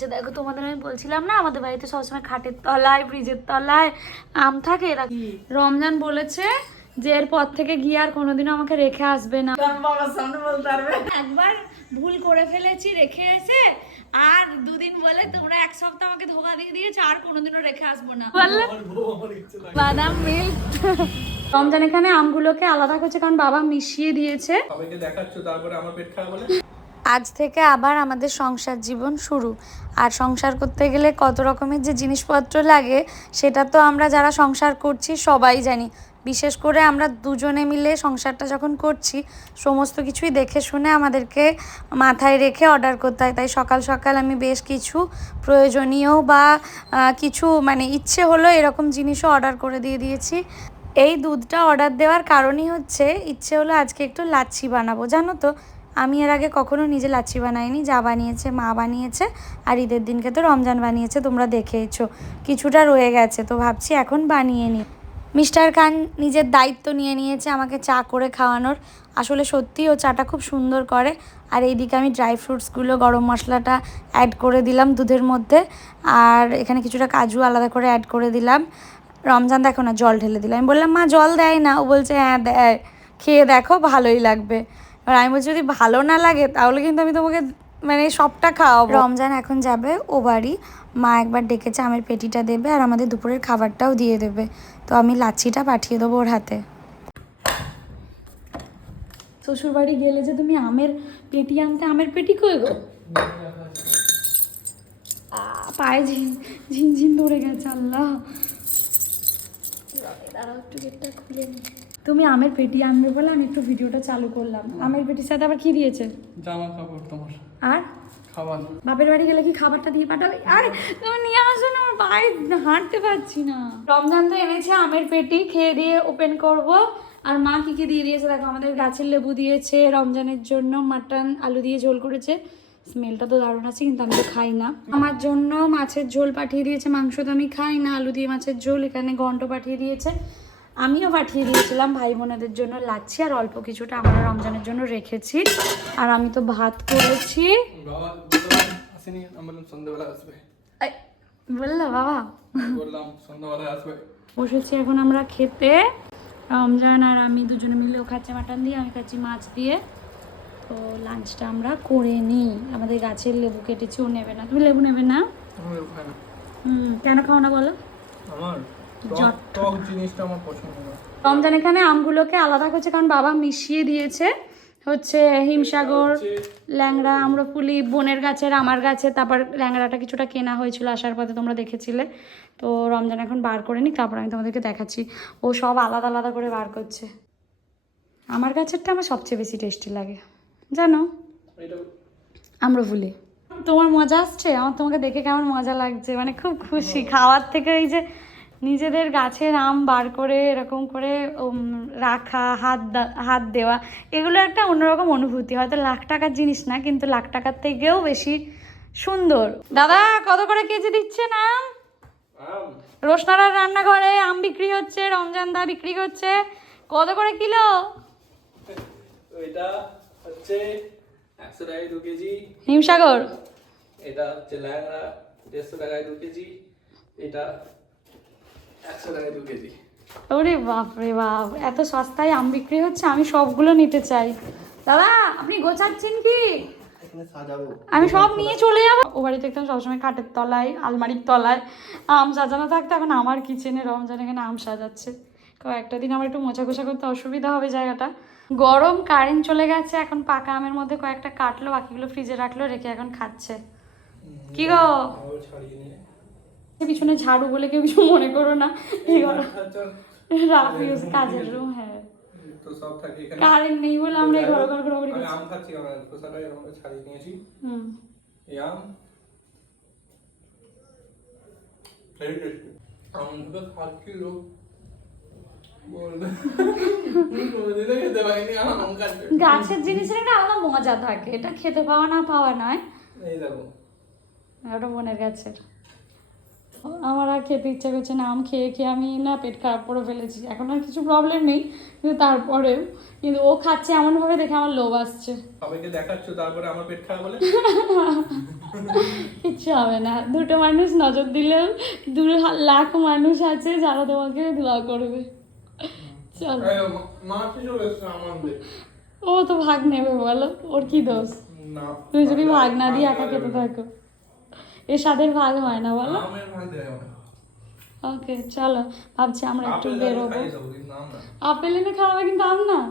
দিয়েছে দেখো তোমাদের আমি বলছিলাম না আমাদের বাড়িতে সবসময় খাটের তলায় ফ্রিজের তলায় আম থাকে এরা রমজান বলেছে যে এরপর থেকে গিয়ে আর কোনোদিনও আমাকে রেখে আসবে না। একবার ভুল করে ফেলেছি রেখে এসে আর দুদিন বলে তোমরা এক সপ্তাহ আমাকে ধোকা দিয়ে দিয়েছ আর কোনোদিনও রেখে আসব না। বললে? বাদাম মিল্ক। রমজান এখানে আমগুলোকে আলাদা করছে কারণ বাবা মিশিয়ে দিয়েছে। সবাইকে দেখাচ্ছ তারপরে আমার পেট খারাপ হলে? আজ থেকে আবার আমাদের সংসার জীবন শুরু। আর সংসার করতে গেলে কত রকমের যে জিনিসপত্র লাগে, সেটা তো আমরা যারা সংসার করছি সবাই জানি। বিশেষ করে আমরা দুজনে মিলে সংসারটা যখন করছি, সমস্ত কিছুই দেখে শুনে আমাদেরকে মাথায় রেখে অর্ডার করতে হয়। তাই সকাল সকাল আমি বেশ কিছু প্রয়োজনীয় বা কিছু মানে ইচ্ছে হলো এরকম জিনিসও অর্ডার করে দিয়ে দিয়েছি। এই দুধটা অর্ডার দেওয়ার কারণই হচ্ছে, ইচ্ছে হলো আজকে একটু লাচ্ছি বানাবো। জানো তো? আমি এর আগে কখনো নিজে লাচ্ছি বানাইনি, যা বানিয়েছে মা বানিয়েছে, আর ঈদের দিনকে তো রমজান বানিয়েছে, তোমরা দেখেইছো। কিছুটা রয়ে গেছে, তো ভাবছি এখন বানিয়ে নিই। মিস্টার খান নিজের দায়িত্ব নিয়ে নিয়েছে আমাকে চা করে খাওয়ানোর। আসলে সত্যি ও চাটা খুব সুন্দর করে। আর এইদিকে আমি ড্রাই ফ্রুটসগুলো, গরম মশলাটা অ্যাড করে দিলাম দুধের মধ্যে। আর এখানে কিছুটা কাজু আলাদা করে অ্যাড করে দিলাম। রমজান দেখো না, জল ঢেলে দিলাম। আমি বললাম, মা, জল দেয় না। ও বলছে হ্যাঁ দেয়। খেয়ে দেখো, ভালোই লাগবে। আর আমি বলছি যদি ভালো না লাগে তাহলে কিন্তু আমি তোমাকে মানে সবটা খাওয়াবো। রমজান এখন যাবে ও বাড়ি। মা একবার ডেকেছে আমের পেটিটা দেবে আর আমাদের দুপুরের খাবারটাও দিয়ে দেবে। তো আমি লাচ্ছিটা পাঠিয়ে দেবো ওর হাতে। শ্বশুর বাড়ি গেলে যে তুমি আমের পেটি আনতে আমের পেটি কই গো? পায়ে ঝিন ঝিনঝিন ধরে গেছে আল্লাহ। দাঁড়াও একটু গেটটা খুলে নি। তুমি আমের পেটি আনবে বলে আমি একটু ভিডিওটা চালু করলাম। আমের পেটির সাথে আবার কি দিয়েছে? জামা কাপড় তোমার। আর? খাবার। বাপের বাড়ি গেলে কি খাবারটা দিয়ে পাঠাবে? আরে তুমি নিয়ে আসো না আমার পায়ে হাঁটতে পারছি না। রমজান তো এনেছে আমের পেটি খেয়ে দিয়ে ওপেন করব। আর মা কি কি দিয়ে দিয়েছে দেখো আমাদের গাছের লেবু দিয়েছে রমজানের জন্য মাটন আলু দিয়ে ঝোল করেছে। স্মেলটা তো দারুণ আছে কিন্তু আমি তো খাই না। আমার জন্য মাছের ঝোল পাঠিয়ে দিয়েছে মাংস তো আমি খাই না আলু দিয়ে মাছের ঝোল এখানে ঘন্ট পাঠিয়ে দিয়েছে। আমিও পাঠিয়ে দিয়েছিলাম ভাই বোনেদের জন্য লাচ্ছি আর অল্প কিছুটা আমরা রমজানের জন্য রেখেছি। আর আমি তো ভাত করেছি। বলল বাবা। বসেছি এখন আমরা খেতে। রমজান আর আমি দুজনে মিলে ও খাচ্ছে মাটন দিয়ে আমি খাচ্ছি মাছ দিয়ে। তো লাঞ্চটা আমরা করে নিই। আমাদের গাছের লেবু কেটেছি ও নেবে না। তুমি লেবু নেবে না। হুম কেন খাও না বলো? আমার। টক টক জিনিসটা আমার পছন্দ না। রমজান এখানে আমগুলোকে আলাদা করছে কারণ বাবা মিশিয়ে দিয়েছে। হচ্ছে হিমসাগর ল্যাংড়া আম্রপুলি বোনের গাছের আমার গাছে তারপর ল্যাংড়াটা কিছুটা কেনা হয়েছিল আসার পথে তোমরা দেখেছিলে। তো রমজান এখন বার করে নি তারপর আমি তোমাদেরকে দেখাচ্ছি। ও সব আলাদা আলাদা করে বার করছে। আমার গাছেরটা আমার সবচেয়ে বেশি টেস্টি লাগে। জানো? আম্রপুলি তোমার মজা আসছে? আমার তোমাকে দেখে কেমন মজা লাগছে। মানে খুব খুশি। খাওয়ার থেকে এই যে নিজেদের গাছের আম বার করে এরকম করে রাখা হাত হাত দেওয়া এগুলো একটা অন্যরকম অনুভূতি। হয়তো লাখ টাকার জিনিস না কিন্তু লাখ টাকার থেকেও বেশি সুন্দর। দাদা কত করে কেজি দিচ্ছে না আম? রোশনারার রান্নাঘরে আম বিক্রি হচ্ছে রমজান দা বিক্রি করছে। কত করে কিলো? এটা হচ্ছে একশো টাকায় দু কেজি। হিমসাগর? এটা হচ্ছে ল্যাংড়া দেড়শো টাকায় দু কেজি। এটা একশো টাকায় দু কেজি ওরে বাপ রে বাপ এত সস্তায় আম বিক্রি হচ্ছে আমি সবগুলো নিতে চাই। দাদা আপনি গোছাচ্ছেন কি? আমি সব নিয়ে চলে যাব। ও বাড়িতে একদম সবসময় খাটের তলায় আলমারির তলায় আম সাজানো থাকতো এখন আমার কিচেনে রমজান এখানে আম সাজাচ্ছে। কয়েকটা দিন আমার একটু মোছা কোছা করতে অসুবিধা হবে জায়গাটা। গরম কারেন্ট চলে গেছে এখন পাকা আমের মধ্যে কয়েকটা কাটলো বাকিগুলো ফ্রিজে রাখল রেখে এখন খাচ্ছে। কি গো? পিছনে ঝাড়ু বলে কেউ কিছু মনে করো না। আচ্ছা, কাজের রুম হ্যাঁ। তো সব থাকে এখানে। কারেন্ট নেই বলে আমরা এই ঘর ঘর ঘোরাঘুরি করছি। আম খাচ্ছি আমার খোসাটা এরকম ছাড়িয়ে নিয়েছি। হুম। এই আম। Very tasty। আম খাচ্ছি লোক বলবে। কোনোদিনও খেতে পারিনি আম খাচ্ছে। গাছের জিনিসের একটা আলাদা মজা থাকে এটা খেতে পাওয়া না পাওয়া নয়। ওটা বোনের গাছের। আমার আর খেতে ইচ্ছা করছে না আম খেয়ে খেয়ে আমি না পেট খারাপ করে ফেলেছি। এখন আর কিছু প্রবলেম নেই কিন্তু তারপরেও কিন্তু ও খাচ্ছে এমনভাবে দেখে আমার লোভ আসছে। সবাইকে দেখাচ্ছ তারপরে আমার পেট খারাপ বলে? কিচ্ছু হবে না দুটো মানুষ নজর দিলেও দু লাখ মানুষ আছে যারা তোমাকে দোয়া করবে। চলো? ও তো ভাগ নেবে বলো ওর কি দোষ? তুমি যদি ভাগ না দিয়ে একা খেতে থাকো। এর স্বাদের ভাগ হয় না বলো। ওকে চলো ভাবছি আমরা একটু বেরোবো। আপেল এনে খাওয়াবে কিন্তু আম না?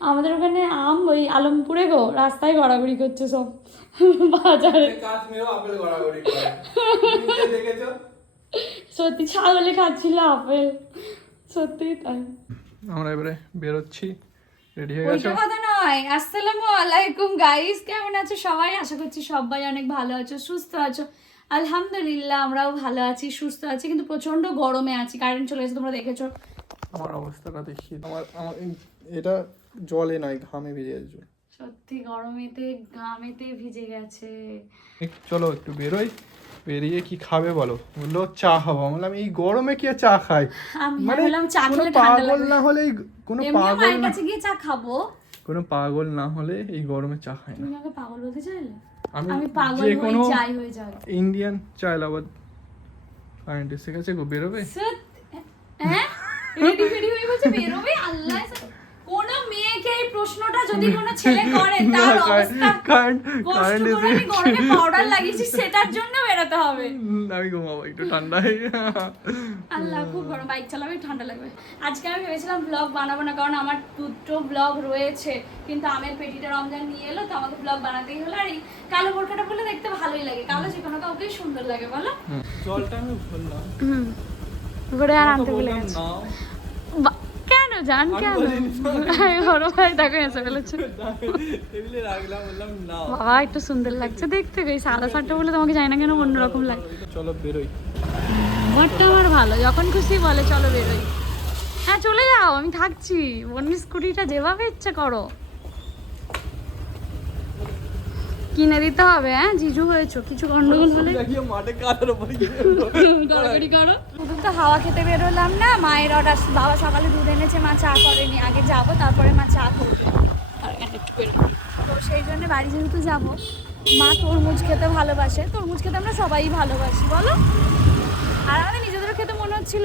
আমাদের ওখানে আম ওই আলমপুরে গো রাস্তায় গড়াগড়ি করছে সব। বাজারে? সত্যি ছাগলে খাচ্ছিল আপেল। সত্যি তাই। আমরা এবারে বেরোচ্ছি। রেডি হয়ে ওইটা কথা নয়। আসসালামু আলাইকুম গাইস কেমন আছো সবাই? আশা করছি সবাই অনেক ভালো আছো সুস্থ আছো। আলহামদুলিল্লাহ আমরাও ভালো আছি সুস্থ আছি কিন্তু প্রচণ্ড গরমে আছি। কারেন্ট চলে এসে তোমরা দেখেছ। আমার অবস্থাটা দেখি আমার আমার এটা জলে নয় ঘামে ভিজে যাচ্ছে সত্যি গরমেতে ঘামেতে ভিজে গেছে। চলো একটু বেরোই। বেরিয়ে কি খাবে বলো? বলল চা খাব। আমি বললাম এই গরমে কি আর চা খাই? মানে চা কোনো পাগল না হলে কোনো পাগল না কাছে গিয়ে চা খাব। কোনো পাগল না হলে এই গরমে চা খাই না। পাগল বলতে চাইলে? আমি পাগল যে কোনো হয়ে ইন্ডিয়ান চা এলাহাবাদ কারেন্ট এসে গেছে গো বেরোবে? হ্যাঁ? রেডি ফেডি হয়ে বলছে বেরোবে? আল্লাহ প্রশ্নটা যদি কোনো ছেলে করে তার অবস্থা কারেন্ট কারেন্ট করে গরমে পাউডার লাগিয়েছি সেটার জন্য বেরোতে হবে। আমি ঘুমাবো একটু ঠান্ডায় আল্লাহ খুব গরম। বাইক চালাবে ঠান্ডা লাগবে। আজকে আমি ভেবেছিলাম ব্লগ বানাবো না কারণ আমার দুটো ব্লগ রয়েছে। কিন্তু আমের পেটিটা রমজান নিয়ে এলো তো আমাকে ব্লগ বানাতেই হলো। আর এই কালো বোরকাটা বলে দেখতে ভালোই লাগে। কালো যে কোনো কাউকেই সুন্দর লাগে বলো। জলটা আমি ভুললাম। ঘুরে আর আনতে ভুলে গেছি। জান কেন? দেখো এসে ফেলেছে বাবা একটু সুন্দর লাগছে দেখতে। এই সাদা শার্টটা বলে তোমাকে জানি না কেন অন্যরকম লাগে। চলো বেরোই। ঘরটা আমার ভালো যখন খুশি বলে চলো বেরোই। হ্যাঁ চলে যাও আমি থাকছি। বন্যি স্কুটিটা যেভাবে ইচ্ছে করো। কিনে দিতে হবে হ্যাঁ? জিজু হয়েছো কিছু গন্ডগোল হলে গড়গড়ি করো। তো হাওয়া খেতে বেরোলাম না মায়ের অর্ডার বাবা সকালে দুধ এনেছে মা চা করেনি আগে যাব তারপরে মা চা করবে। তো সেই জন্য বাড়ি যেহেতু যাব মা তরমুজ খেতে ভালোবাসে তরমুজ খেতে আমরা সবাই ভালোবাসি বলো? আর আমাদের নিজেদেরও খেতে মনে হচ্ছিল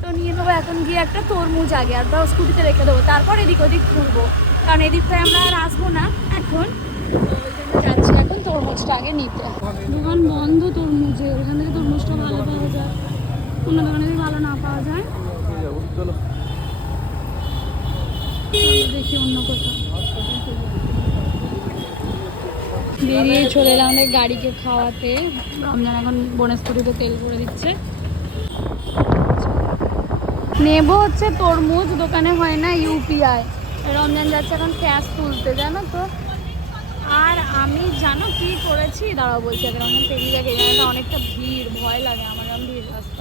তো নিয়ে নেব এখন গিয়ে একটা তরমুজ আগে আর স্কুটিতে রেখে দেবো তারপর এদিক ওদিক ঘুরবো। কারণ এদিকটায় আমরা আর আসব না এখন তো ওই জন্য যাচ্ছি। এখন তরমুজটা আগে নিতে। দোকান বন্ধ তরমুজের ওখান থেকে তরমুজটা ভালো পাওয়া যায়। অন্য দোকানে ভালো না পাওয়া যায়। দেখি অন্য কোথাও। বেরিয়ে চলে এলাম আমাদের গাড়িকে খাওয়াতে। রমজান এখন বনেস্পুরিতে তেল করে দিচ্ছে। নেব হচ্ছে তরমুজ, দোকানে হয় না ইউপিআই রমজান যাচ্ছে এখন ক্যাশ তুলতে, জানো তো? আমি জানো কি করেছি? দাঁড়াও বলছি আগে রমজান পেরিয়ে যাকে জায়গাটা অনেকটা ভিড়, ভয় লাগে আমার এরকম ভিড় রাস্তা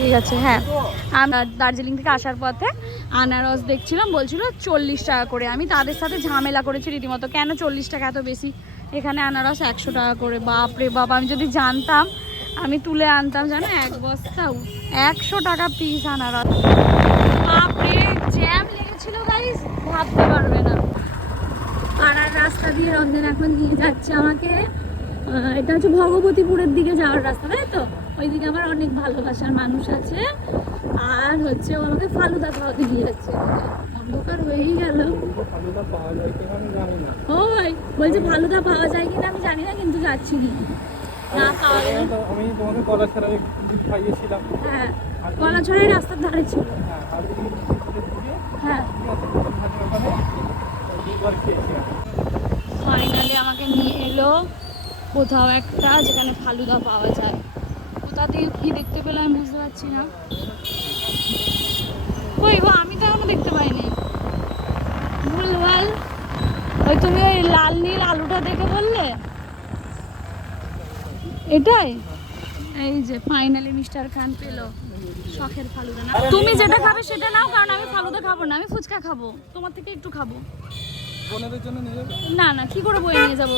ঠিক আছে হ্যাঁ। দার্জিলিং থেকে আসার পথে আনারস দেখছিলাম, বলছিল চল্লিশ টাকা করে। আমি তাদের সাথে ঝামেলা করেছি রীতিমতো, কেন চল্লিশ টাকা এত বেশি? এখানে আনারস একশো টাকা করে, বাপরে বাপ, আমি যদি জানতাম আমি তুলে আনতাম জানো এক বস্তাও একশো টাকা পিস আনারস বাপ রে জ্যাম লেগেছিল গাইস ভাবতে পারবে না। পাড়ার রাস্তা দিয়ে রঞ্জন এখন নিয়ে যাচ্ছে আমাকে। এটা হচ্ছে ভগবতীপুরের দিকে যাওয়ার রাস্তা তাই তো? ওইদিকে আমার অনেক ভালোবাসার মানুষ আছে। আর হচ্ছে ও আমাকে ফালুদা খাওয়াতে নিয়ে যাচ্ছে। অন্ধকার হয়েই গেল। কিনা ওই বলছে ফালুদা পাওয়া যায় কিনা আমি জানি না কিন্তু যাচ্ছি কি? না গেলে আমি তোমাকে কলা ছাড়া খাইয়েছিলাম। হ্যাঁ কলাছড়াই রাস্তার ধারে ছিল। হ্যাঁ আর হ্যাঁ। ফাইনালি আমাকে নিয়ে এলো কোথাও একটা যেখানে ফালুদা পাওয়া যায়। কোথা দিয়ে কি দেখতে পেল আমি বুঝতে পারছি না। ওই গো আমি তো এখনও দেখতে পাইনি। ভুলভাল ওই তুমি ওই লাল নীল আলুটা দেখে বললে এটাই? এই যে ফাইনালি মিস্টার খান পেল। শখের ফালুদা না। তুমি যেটা খাবে সেটা নাও কারণ আমি ফালুদা খাব না আমি ফুচকা খাব। তোমার থেকে একটু খাব। বোনেদের জন্য নিয়ে যাবে? না না কি করে বয়ে নিয়ে যাব?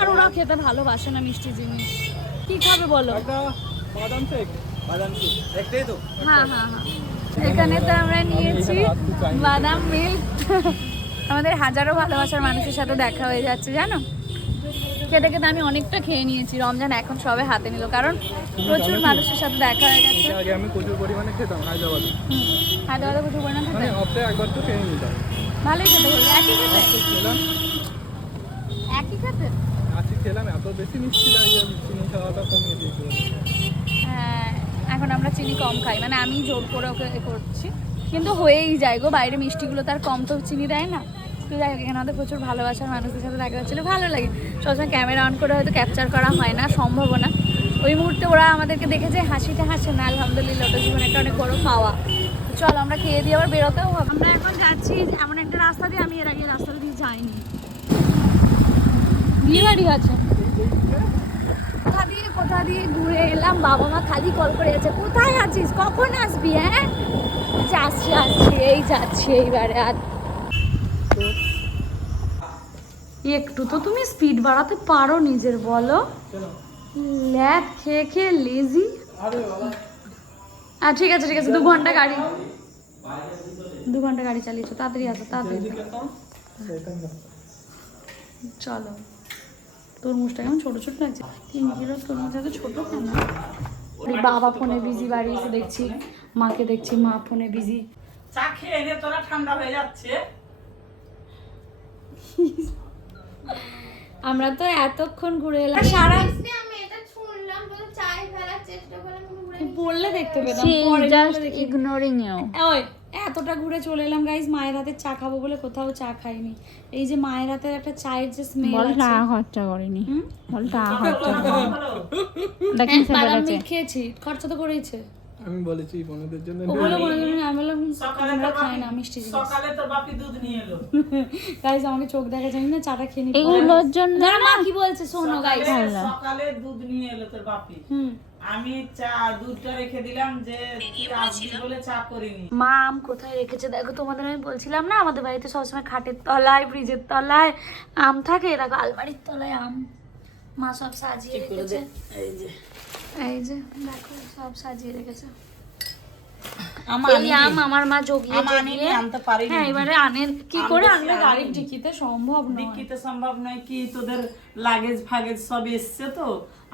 আর ওরাও খেতে ভালোবাসে না মিষ্টি জিনিস। কি খাবে বলো? বাদাম শেক বাদাম শেক একটাই তো। হ্যাঁ হ্যাঁ হ্যাঁ। এখানে তো আমরা নিয়েছি বাদাম মিল্ক আমাদের হাজারো ভালোবাসার মানুষের সাথে দেখা হয়ে যাচ্ছে জানো? খেতে খেতে আমি অনেকটা খেয়ে নিয়েছি। রমজান এখন সবে হাতে নিল কারণ প্রচুর মানুষের সাথে দেখা হয়ে গেছে। আগে আমি প্রচুর পরিমাণে খেতাম হায়দ্রাবাদে। হায়দ্রাবাদে প্রচুর পরিমাণ মানে হপ্তাহে একবার তো খেয়ে নিতাম। ভালোই খেতে বলল একই খেতে? একই খেতে? আজকে খেলাম এত বেশি মিষ্টি লাগে চিনি খাওয়াটা কমিয়ে দিয়েছি হ্যাঁ এখন আমরা চিনি কম খাই। মানে আমি জোর করে ওকে করছি। কিন্তু হয়েই যায় গো বাইরে মিষ্টিগুলো তার কম তো চিনি দেয় না। তো যাই এখানে আমাদের প্রচুর ভালোবাসার মানুষদের সাথে দেখা হচ্ছিল, ভালো লাগে। সবসময় ক্যামেরা অন করে হয়তো ক্যাপচার করা হয় না সম্ভব না। ওই মুহূর্তে ওরা আমাদেরকে দেখেছে হাসিটা হাসে না, আলহামদুলিল্লাহ ওটা জীবনে একটা অনেক বড় পাওয়া। চলো, আমরা খেয়ে দিয়ে আবার বেরোতেও হবে। আমরা এখন যাচ্ছি এমন একটা রাস্তা দিয়ে, আমি এর আগে রাস্তাটা দিয়ে যাইনি। বিয়ে বাড়ি আছে। কোথা দিয়ে কোথা দিয়ে ঘুরে এলাম, বাবা মা খালি কল করে যাচ্ছে কোথায় আছিস? কখন আসবি হ্যাঁ? যাচ্ছি, আসছি, এই যাচ্ছি, এইবারে আর একটু তো তুমি স্পিড বাড়াতে পারো নিজের, বলো। ল্যাব খেয়ে খেয়ে লেজি হ্যাঁ ঠিক আছে ঠিক আছে, দু ঘণ্টা গাড়ি। দু ঘণ্টা গাড়ি চালিয়েছো, তাড়াতাড়ি আসো, তাড়াতাড়ি। চলো। তরমুজটা কেমন ছোট ছোট লাগছে? তিন কিলো তরমুজ এত ছোট কেন? বাবা ফোনে বিজি বাড়ি এসে দেখছি, মাকে দেখছি, মা ফোনে বিজি চা খেয়ে তোরা ঠান্ডা হয়ে যাচ্ছে। আমরা তো এতক্ষণ ঘুরে এলাম। সারা পড়লে দেখতে পেতাম। ওই এতটা ঘুরে চলে এলাম গাইজ মায়ের হাতে চা খাব বলে কোথাও চা খাইনি। এই যে মায়ের হাতের একটা চায়ের যে স্মেল বল টাকা খরচা করিনি। বল টাকা খরচা হ্যাঁ, খেয়েছি খরচা তো করেইছে। আমি বলেছি বোনেদের জন্য ও বলে বলে দিলেন আমি বললাম আমরা খাই না মিষ্টি জিনিস। সকালে তোর বাপি দুধ নিয়ে এলো। গাইজ আমাকে চোখ দেখা যায় না চাটা খেয়ে নি এগুলোর জন্য দাঁড়া মা কি বলছে শোনো গাইজ সকালে- সকালে দুধ নিয়ে এলো তোর বাপি। হুম। আমি চা দুধটা রেখে দিলাম যে বলে চা করিনি। মা আম কোথায় রেখেছে? দেখো তোমাদের আমি বলছিলাম না আমাদের বাড়িতে সবসময় খাটের তলায় ফ্রিজের তলায় আম থাকে। দেখো আলমারির তলায় আম। মা সব সাজিয়ে রেখেছে। এই যে। এই যে দেখো সব সাজিয়ে রেখেছে। আম আমার মা জগিয়ে জগিয়ে আনতে পারিনি। হ্যাঁ এবারে আনেন কি করে বেশি গাড়ির ডিকিতে সম্ভব নয়। ডিক্কিতে সম্ভব নয় কি তোদের লাগেজ ফাগেজ সব এসছে তো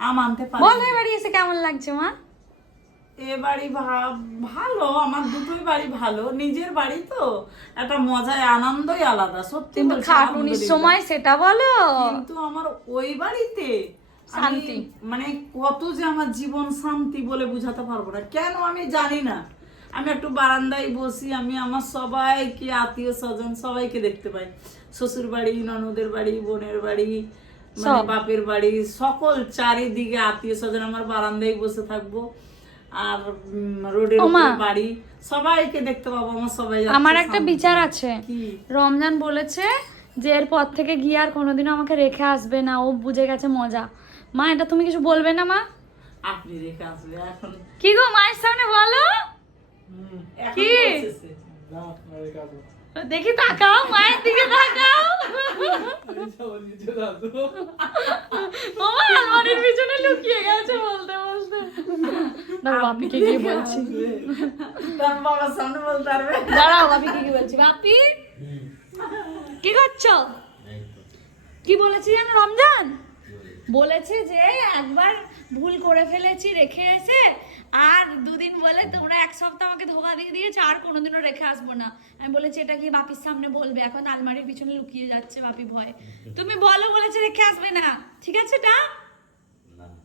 আম আনতে বল এবারে এসে কেমন লাগছে মা? এ বাড়ি ভালো আমার দুটোই বাড়ি ভালো নিজের বাড়ি তো। একটা মজায় আনন্দই আলাদা সত্যি কিন্তু খাটুনির সময় সেটা বলো। কিন্তু আমার ওই বাড়িতে শান্তি। মানে কত যে আমার জীবন শান্তি বলে বুঝাতে পারব না। কেন আমি জানি না। আমি একটু বারান্দায় বসি আমি আমার সবাইকে আত্মীয় স্বজন সবাইকে দেখতে পাই। শ্বশুর বাড়ি ননদের বাড়ি বোনের বাড়ি মানে বাপের বাড়ি সকল চারিদিকে আত্মীয় স্বজন আমার বারান্দায় বসে থাকব। আর রোডের বাড়ি সবাইকে দেখতে পাবো আমার সবাই আমার একটা বিচার আছে। রমজান বলেছে যে এরপর থেকে গিয়ে আর কোনোদিনও আমাকে রেখে আসবে না। ও বুঝে গেছে মজা। মা এটা তুমি কিছু বলবে না মা? আপনি রেখে আসবে এখন। কি গো মায়ের সামনে বলো? কি? দেখি তাকাও মায়ের দিকে তাকাও। মামা আলমারির পিছনে লুকিয়ে গেছে বলতে বলতে। দাঁড়াও বাপিকে গিয়ে বলছি বাবার সামনে বলতে পারবে। দাঁড়াও বাপিকে গিয়ে বলছি? বাপি? কি করছ? কি বলেছি জানো রমজান? বলেছে যে একবার ভুল করে ফেলেছি রেখে এসে আর দুদিন বলে তোমরা এক সপ্তাহ আমাকে ধোকা দিয়ে দিয়েছ আর কোনোদিনও রেখে আসব না। আমি বলেছি এটা কি বাপির সামনে বলবে? এখন আলমারির পিছনে লুকিয়ে যাচ্ছে বাপি ভয়। তুমি বলো বলেছে রেখে আসবে না। ঠিক আছে এটা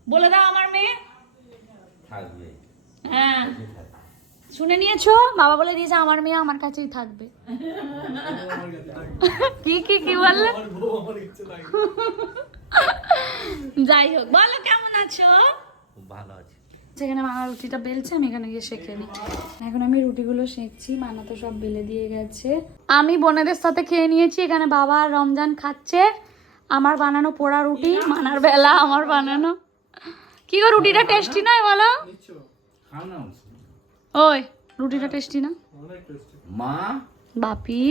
বলে দাও আমার মেয়ে। হ্যাঁ। শুনে নিয়েছো? বাবা বলে দিয়েছে আমার মেয়ে আমার কাছেই থাকবে। কি কি কি বললে? যাই হোক বলো কেমন আছো? ভালো আছে। সেখানে মামা রুটিটা বেলছে আমি এখানে গিয়ে শেখে নিই। এখন আমি রুটিগুলো সেঁকছি মানা তো সব বেলে দিয়ে গেছে। আমি বোনেদের সাথে খেয়ে নিয়েছি এখানে বাবা আর রমজান খাচ্ছে। আমার বানানো পোড়া রুটি মানার বেলা আমার বানানো। কি গো রুটিটা টেস্টি নয় বলো? ওই রুটিটা টেস্টি না? মা? বাপি?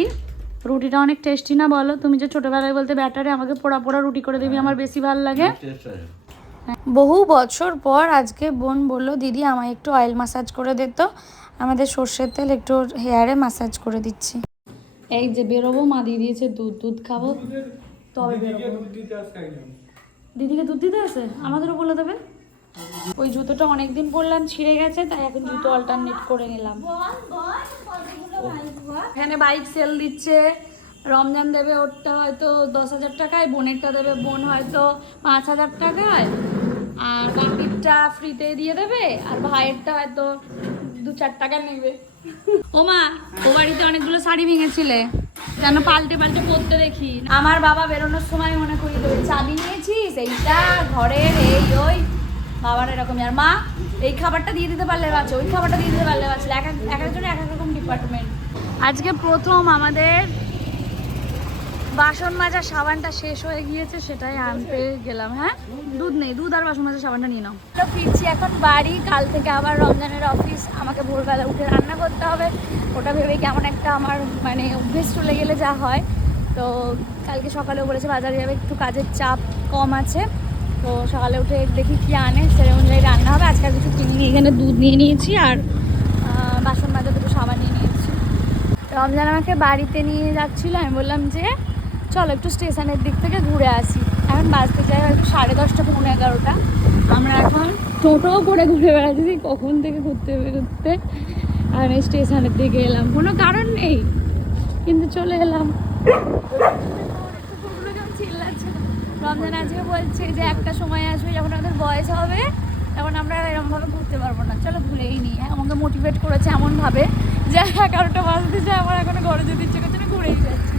রুটিটা অনেক টেস্টি না বলো? তুমি যে ছোটবেলায় বলতে ব্যাটারে আমাকে পোড়া পোড়া রুটি করে দিবি আমার বেশি ভালো লাগে। বহু বছর পর আজকে বোন বলল দিদি আমায় একটু অয়েল মাসাজ করে দে তো। আমাদের সর্ষের তেল একটু হেয়ারে মাসাজ করে দিচ্ছি। এই যে বেরোবো মা দিয়ে দিয়েছে দুধ দুধ খাব। তবে বেরোবো। দিতে দিদিকে দুধ দিতে আছে আমাদেরও বলে দেবে? ওই জুতোটা অনেকদিন পরলাম, ছিঁড়ে গেছে, তাই এখন জুতো অল্টারনেট করে নিলাম। এখানে বাইক সেল দিচ্ছে, রমজান দেবে ওরটা হয়তো দশ হাজার টাকায়, বোনেরটা দেবে বোন হয়তো পাঁচ হাজার টাকায়, আর বাকিরটা ফ্রিতে দিয়ে দেবে, আর ভাইয়েরটা হয়তো দু চার টাকা নেবে। ও মা, ও বাড়িতে অনেকগুলো শাড়ি ভেঙেছিলে, যেন পাল্টে পাল্টে পরতে দেখি। আমার বাবা বেরোনোর সময় মনে করি দেবে, চাবি নিয়েছিস? এইটা ঘরের, এই ওই বাবার এরকমই। আর মা এই খাবারটা দিয়ে দিতে পারলে বাঁচো ওই খাবারটা দিয়ে দিতে পারলে বাঁচলে এক এক- এক একজনের এক এক রকম ডিপার্টমেন্ট আজকে প্রথম আমাদের বাসন মাজা সাবানটা শেষ হয়ে গিয়েছে সেটাই আনতে গেলাম হ্যাঁ? দুধ নেই দুধ আর বাসন মাজা সাবানটা নিয়ে নাও। তো ফিরছি এখন বাড়ি কাল থেকে আবার রমজানের অফিস আমাকে ভোরবেলা উঠে রান্না করতে হবে। ওটা ভেবে কেমন একটা আমার মানে অভ্যেস চলে গেলে যা হয়। তো কালকে সকালেও বলেছে বাজারে যাবে একটু কাজের চাপ কম আছে। তো সকালে উঠে দেখি কি আনে সেই অনুযায়ী রান্না হবে। আজকাল কিছু কিনিনি, এখানে দুধ নিয়ে নিয়েছি আর বাসন মাজা দুটো সাবান নিয়ে নিয়েছি। রমজান আমাকে বাড়িতে নিয়ে যাচ্ছিল, আমি বললাম যে, চলো একটু স্টেশনের দিক থেকে ঘুরে আসি। এখন বাজতে যাই হয়তো সাড়ে দশটা, পৌনে এগারোটা। আমরা এখন টোটো করে ঘুরে বেড়াচ্ছি, কখন থেকে ঘুরতে বেরোতে। আর স্টেশনের দিকে এলাম। কোনো কারণ নেই, কিন্তু চলে এলাম। রমজান আজকে বলছে যে একটা সময় আসবে যখন আমাদের বয়স হবে, তখন আমরা এরকমভাবে ঘুরতে পারব না। চলো ঘুরেই নিই আমাকে মোটিভেট করেছে এমনভাবে। যে এগারোটা বাজতে যায় আমার এখন ঘরে যেতে ইচ্ছে করছে ঘুরেই যাচ্ছি।